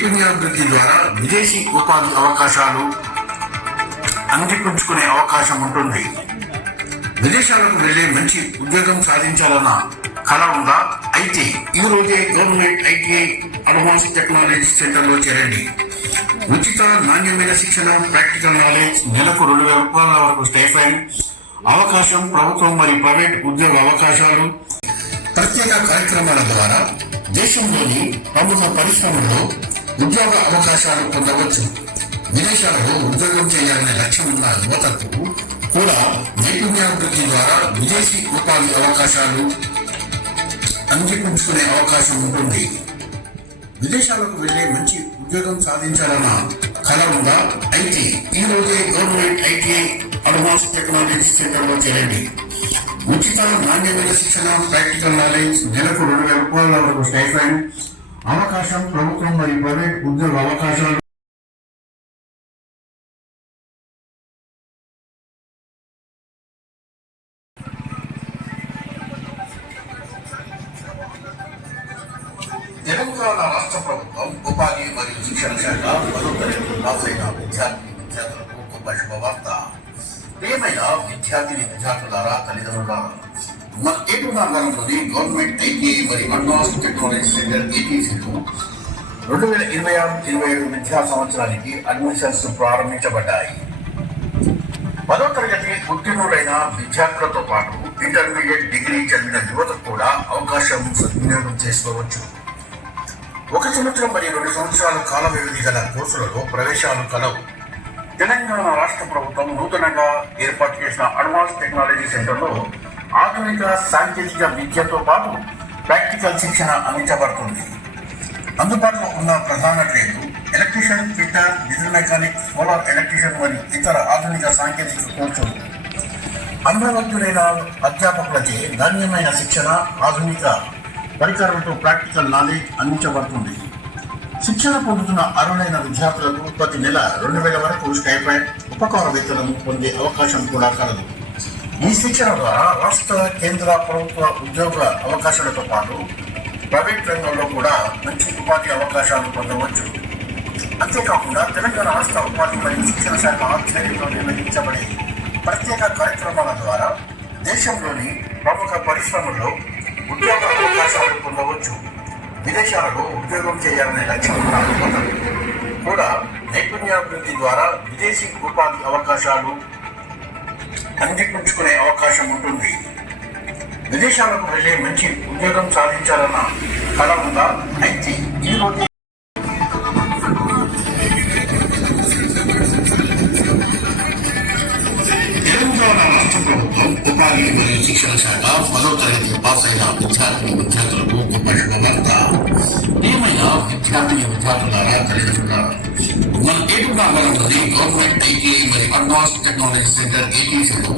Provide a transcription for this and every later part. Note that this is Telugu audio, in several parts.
నైపుణ్యాభివృద్ధి ద్వారా విదేశీ ఉపాధి అవకాశాలు అందిపుచ్చుకునే అవకాశం ఉంటుంది. విదేశాలకు వెళ్లి మంచి ఉద్యోగం సాధించాలన్న కళ ఉందా? అయితే ఈ రోజే గవర్నమెంట్ ఐటీఐ అడ్వాన్స్ టెక్నాలజీ సెంటర్లో చేరండి. ఉచిత నాణ్యమైన శిక్షణ, ప్రాక్టికల్ నాలెడ్జ్, నెలకు 2,000 రూపాయల వరకు స్టైఫండ్ అవకాశం, ప్రభుత్వం మరియు ప్రైవేట్ ఉద్యోగ అవకాశాలు, ప్రత్యేక కార్యక్రమాల ద్వారా దేశంలోని ప్రముఖ పరిశ్రమల్లో ఉద్యోగ అవకాశాలు పొందవచ్చు. విదేశాలలో ఉద్యోగం చేయాలనే లక్ష్యం ఉన్న యువతకు కూడా నైపుణ్యాభివృద్ధి ద్వారా విదేశీ ఉపాధి అవకాశాలు అందిపుచ్చుకునే అవకాశం ఉంటుంది. విదేశాలకు వెళ్లి మంచి ఉద్యోగం సాధించాలన్న కళ ఉందా? అయితే ఈ రోజే గవర్నమెంట్ ఐటీఐ అడ్వాన్స్ టెక్నాలజీ సెంటర్లో చేరండి. ఉచిత నాణ్యమైన శిక్షణ, ప్రాక్టికల్ నాలెడ్జ్, నెలకు 2,000 రూపాయల వరకు స్టైఫండ్ అవకాశం, ప్రభుత్వం మరియు ప్రైవేట్ ఉద్యోగ అవకాశాలు. తెలంగాణ రాష్ట్ర ప్రభుత్వం ఉపాధి మరియు శిక్షణ శాఖ 10వ తరగతి పాస్ అయిన విద్యార్థులకు గొప్ప శుభవార్త. ప్రియమైన విద్యార్థులారా, తల్లిదండ్రులారా, మన ఏటూరు నగరంలోని గవర్నమెంట్ ఐటీఐ మరియు అడ్వాన్స్ టెక్నాలజీ సెంటర్ ఏటీసీలో 2026-27 విద్యా సంవత్సరానికి అడ్మిషన్స్ ప్రారంభించబడ్డాయి. 10వ తరగతి ఉత్తీర్ణులైన విద్యార్థులతో పాటు ఇంటర్మీడియట్, డిగ్రీ చదివిన యువతకు కూడా అవకాశం సద్వినియోగం చేసుకోవచ్చు. 1 సంవత్సరం మరియు 2 సంవత్సరాల కాల వ్యవధి గల కోర్సులలో ప్రవేశాలు కలవు. తెలంగాణ రాష్ట్ర ప్రభుత్వం నూతనంగా ఏర్పాటు చేసిన అడ్వాన్స్ టెక్నాలజీ సెంటర్లో ఆధునిక సాంకేతిక విద్యతో పాటు ప్రాక్టికల్ శిక్షణ అందించబడుతుంది. అందుబాటులో ఉన్న ప్రధాన ట్రేడ్లు electrician, fitter, diesel mechanic, solar electrician మరియు ఇతర ఆధునిక సాంకేతిక కోర్సులు. అనుభవజ్ఞులైన అధ్యాపకులచే నాణ్యమైన శిక్షణ, ఆధునిక పరికరాలతో ప్రాక్టికల్ నాలెడ్జ్ అందించబడుతుంది. శిక్షణ పొందుతున్న అర్హులైన విద్యార్థులకు ప్రతి నెల 2,000 వరకు స్టైఫండ్, ఉపకార వేతనం పొందే అవకాశం కూడా కలదు. ఈ శిక్షణ ద్వారా రాష్ట్ర, కేంద్ర ప్రభుత్వ ఉద్యోగ అవకాశాలతో పాటు ప్రైవేట్ రంగంలో కూడా మంచి ఉపాధి అవకాశాలు పొందవచ్చు. అంతేకాకుండా తెలంగాణ రాష్ట్ర ఉపాధి మరియు శిక్షణ శాఖ ఆధ్వర్యంలో నిర్వహించబడే ప్రత్యేక కార్యక్రమాల ద్వారా దేశంలోని ప్రముఖ పరిశ్రమల్లో ఉద్యోగ అవకాశాలు పొందవచ్చు. విదేశాలలో ఉద్యోగం చేయాలనే లక్ష్యం ఉన్న యువతకు కూడా నైపుణ్యాభివృద్ధి ద్వారా విదేశీ ఉపాధి అవకాశాలు అందిపుచ్చుకునే అవకాశం ఉంటుంది. విదేశాలకు వెళ్లి మంచి ఉద్యోగం సాధించాలన్న కళ ఉందా? అయితే ఈ రోజు తెలంగాణ రాష్ట్ర ప్రభుత్వం ఉపాధి మరియు శిక్షణ శాఖ 10వ తరగతి పాస్ అయిన విద్యార్థులకు గొప్ప శుభవార్త. ప్రియమైన విద్యార్థులారా, తల్లిదండ్రులారా, మన ఏటూరు నగరంలోని గవర్నమెంట్ ఐటీఐ మరియు అడ్వాన్స్ టెక్నాలజీ సెంటర్ ఏటీసీలో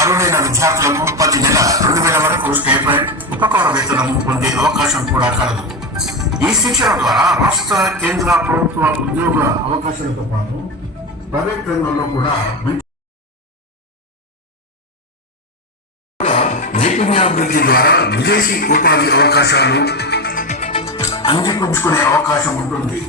అర్హులైన విద్యార్థులకు ప్రతి నెల 2,000 వరకు స్టైఫండ్, ఉపకార వేతనం పొందే అవకాశం కూడా కలదు. ఈ శిక్షణ ద్వారా రాష్ట్ర, కేంద్ర ప్రభుత్వ ఉద్యోగ అవకాశాలతో పాటు ప్రైవేట్ రంగంలో కూడా నైపుణ్యాభివృద్ధి ద్వారా విదేశీ ఉపాధి అవకాశాలు అందిపుచ్చుకునే అవకాశం ఉంటుంది.